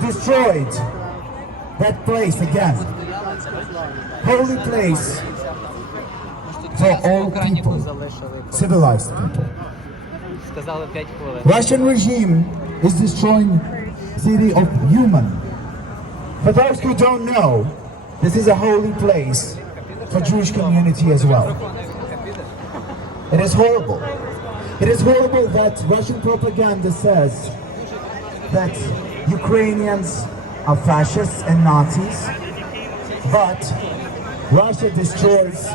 destroyed that place again. Holy place for all people, civilized people. Russian regime is destroying city of Human. For those who don't know, this is a holy place for Jewish community as well. It is horrible. It is horrible that Russian propaganda says that Ukrainians are fascists and Nazis, but Russia destroys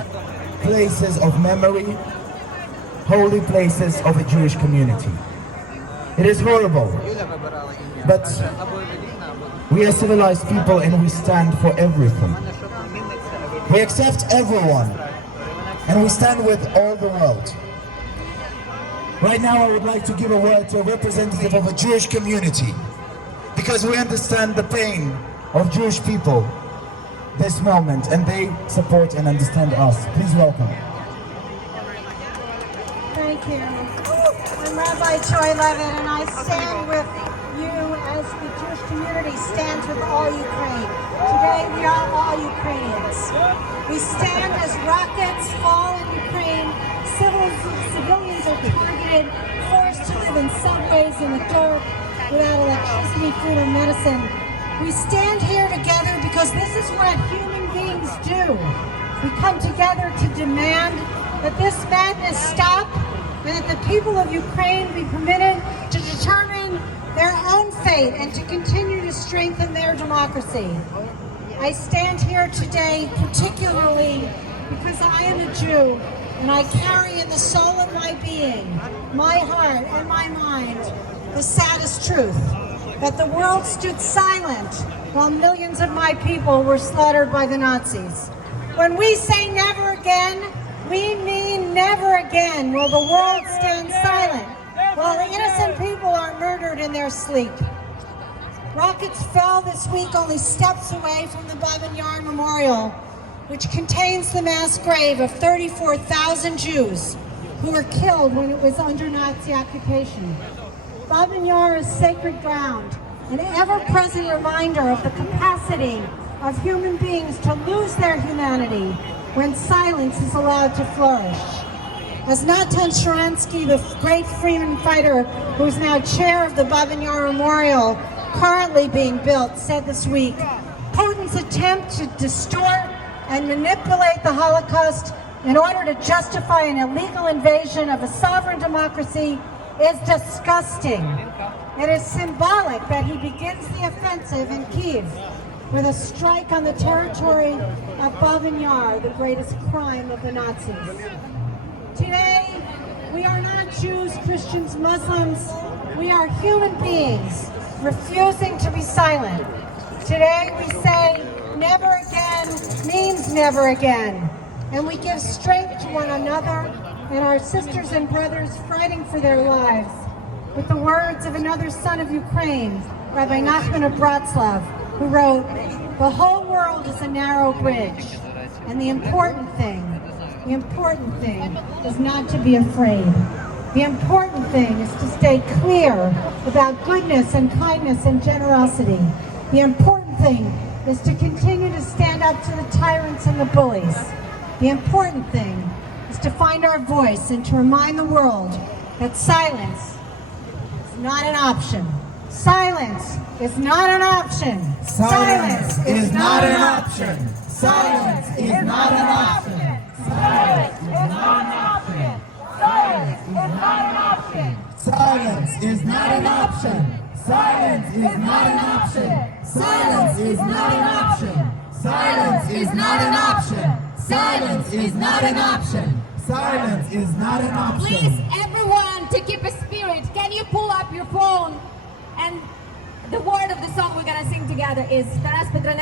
places of memory, holy places of a Jewish community. It is horrible, but we are civilized people and we stand for everything. We accept everyone and we stand with all the world. Right now I would like to give a word to a representative of a Jewish community, because we understand the pain of Jewish people this moment and they support and understand us. Please welcome. Thank you. I'm Rabbi Joy Levitt, and I stand with you as the Jewish community stands with all Ukraine. Today we are all Ukrainians. We stand as rockets fall in Ukraine, civilians are targeted, forced to live in subways in the dark without electricity, food, or medicine. We stand here together because this is what human beings do. We come together to demand that this madness stop and that the people of Ukraine be permitted to determine their own fate and to continue to strengthen their democracy. I stand here today particularly because I am a Jew and I carry in the soul of my being, my heart and my mind, the saddest truth, that the world stood silent while millions of my people were slaughtered by the Nazis. When we say never again, we mean never again will the world stand silent while innocent people are murdered in their sleep. Rockets fell this week only steps away from the Babin Yar Memorial, which contains the mass grave of 34,000 Jews who were killed when it was under Nazi occupation. Babin Yar is sacred ground, an ever-present reminder of the capacity of human beings to lose their humanity when silence is allowed to flourish. As Natan Sharansky, the great freedom fighter who is now chair of the Babin Yar Memorial, currently being built, said this week, Putin's attempt to distort and manipulate the Holocaust in order to justify an illegal invasion of a sovereign democracy is disgusting. It is symbolic that he begins the offensive in Kyiv with a strike on the territory of Babin Yar, the greatest crime of the Nazis. Today, we are not Jews, Christians, Muslims. We are human beings refusing to be silent. Today we say never again means never again. And we give strength to one another and our sisters and brothers fighting for their lives with the words of another son of Ukraine, Rabbi Nachman of Bratslav, who wrote, "The whole world is a narrow bridge, and the important thing is not to be afraid. The important thing is to stay clear about goodness and kindness and generosity. The important thing is to continue to stand up to the tyrants and the bullies. The important thing is to find our voice and to remind the world that silence is not an option. Silence is not an option. Silence is not an option. Silence is not an option. Silence is not an option. Silence is not an option. Silence is not an option. Silence is not an option. Silence is not an option. Silence is not an option. Silence is not an option. Silence is not an option. Please, everyone, to keep a spirit, can you pull up your phone? And the word of the song we're gonna sing together is